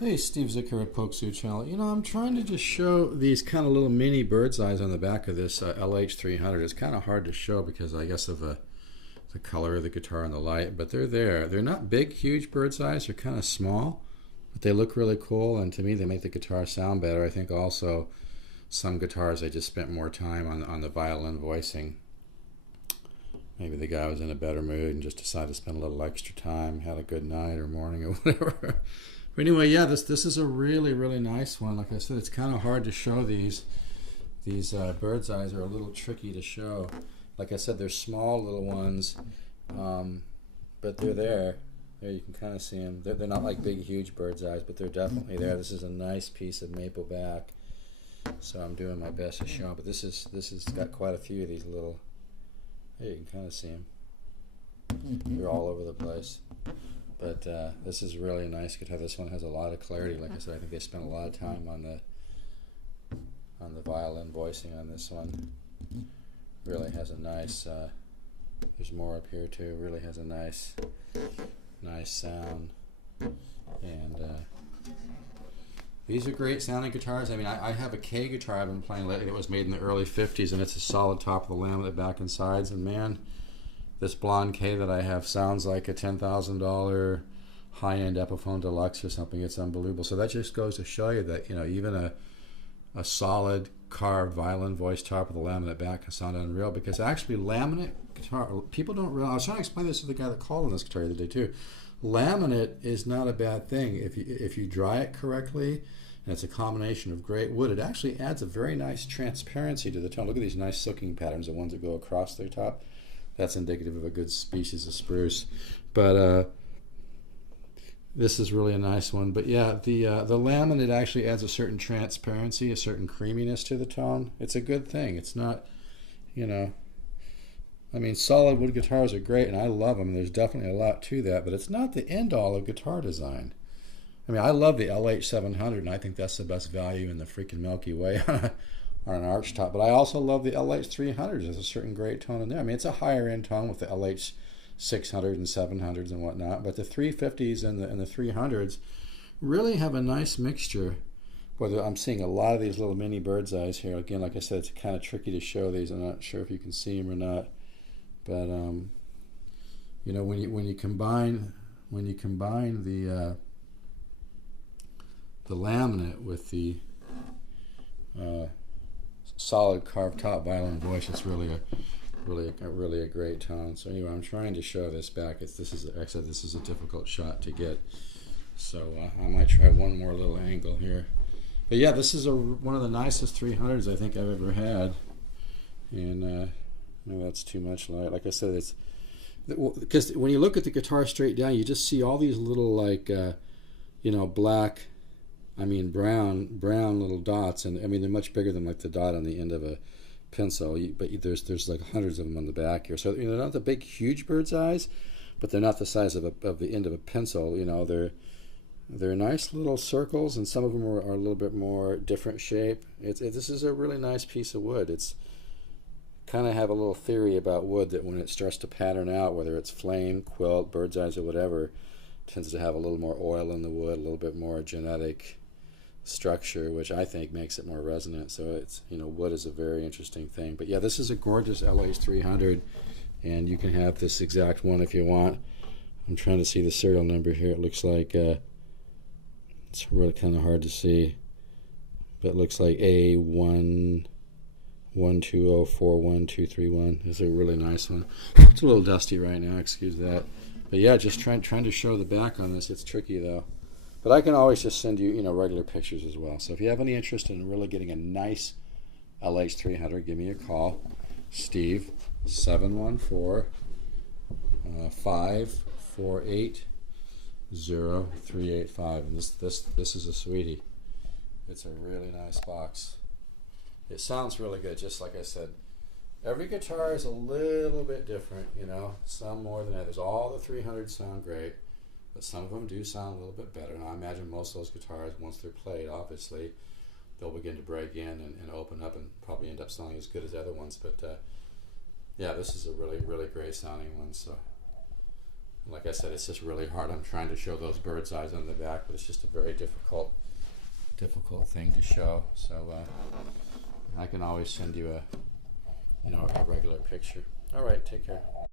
Hey, Steve Zicker at Pokesoo Channel. You know, I'm trying to just show these kind of little mini bird's eyes on the back of this LH-300. It's kind of hard to show because I guess of the color of the guitar and the light, but they're there. They're not big, huge bird's eyes. They're kind of small, but they look really cool, and to me, they make the guitar sound better. I think also some guitars I just spent more time on the violin voicing. Maybe the guy was in a better mood and just decided to spend a little extra time, had a good night or morning or whatever. But anyway, yeah, this is a really, really nice one. Like I said, it's kind of hard to show these. These bird's eyes are a little tricky to show. Like I said, they're small little ones, but they're there. There you can kind of see them. They're not like big, huge bird's eyes, but they're definitely there. This is a nice piece of maple back, so I'm doing my best to show. But this has got quite a few of these little. There you can kind of see them. They're all over the place. But this is really a nice guitar. This one has a lot of clarity. Like I said, I think they spent a lot of time on the violin voicing on this one. Really has a nice. There's more up here too. Really has a nice sound. And these are great sounding guitars. I mean, I have a K guitar I've been playing lately that was made in the early '50s, and it's a solid top of the laminate back and sides. And man, this blonde K that I have sounds like a $10,000 high-end Epiphone Deluxe or something. It's unbelievable. So that just goes to show you that, you know, even a solid carved violin voice top of the laminate back can sound unreal, because actually laminate guitar, people don't realize, I was trying to explain this to the guy that called on this guitar the other day too. Laminate is not a bad thing. If you dry it correctly, and it's a combination of great wood, it actually adds a very nice transparency to the tone. Look at these nice silking patterns, the ones that go across their top. That's indicative of a good species of spruce. But this is really a nice one. But yeah, the laminate actually adds a certain transparency, a certain creaminess to the tone. It's a good thing. It's not, you know, I mean, solid wood guitars are great, and I love them. There's definitely a lot to that, but it's not the end-all of guitar design. I mean, I love the LH-700, and I think that's the best value in the freaking Milky Way on an archtop. But I also love the LH-300s. There's a certain great tone in there. I mean, it's a higher end tone with the LH-600 and 700s and whatnot, but the 350s and the 300s really have a nice mixture. Whether I'm seeing a lot of these little mini bird's eyes here. Again, like I said, it's kind of tricky to show these. I'm not sure if you can see them or not. But you know, when you combine the laminate with the solid carved top violin voice, it's really a great tone. So anyway, I'm trying to show this back. This is a difficult shot to get, so I might try one more little angle here. But yeah, this is one of the nicest 300s I think I've ever had, and no, that's too much light. Like I said, it's because when you look at the guitar straight down, you just see all these little, like you know, black, I mean brown little dots, and I mean they're much bigger than like the dot on the end of a pencil. But there's like hundreds of them on the back here. So you know, they're not the big huge bird's eyes, but they're not the size of the end of a pencil. You know, they're nice little circles, and some of them are a little bit more different shape. This is a really nice piece of wood. It's kind of have a little theory about wood that when it starts to pattern out, whether it's flame, quilt, bird's eyes, or whatever, tends to have a little more oil in the wood, a little bit more genetic structure, which I think makes it more resonant. So it's, you know, wood is a very interesting thing. But yeah, this is a gorgeous LH-300, and you can have this exact one if you want. I'm trying to see the serial number here. It looks like it's really kind of hard to see, but it looks like A120412231 is a really nice one. It's a little dusty right now, excuse that. But yeah, just trying to show the back on this. It's tricky though. But I can always just send you, you know, regular pictures as well. So if you have any interest in really getting a nice LH-300, give me a call. Steve, 714-548-0385. And this is a sweetie. It's a really nice box. It sounds really good, just like I said. Every guitar is a little bit different, you know, some more than others. All the 300s sound great, but some of them do sound a little bit better. And I imagine most of those guitars, once they're played, obviously, they'll begin to break in and open up and probably end up sounding as good as the other ones. But yeah, this is a really, really great sounding one. So Like I said, it's just really hard. I'm trying to show those bird's eyes on the back, but it's just a very difficult thing to show. So I can always send you a regular picture. All right, take care.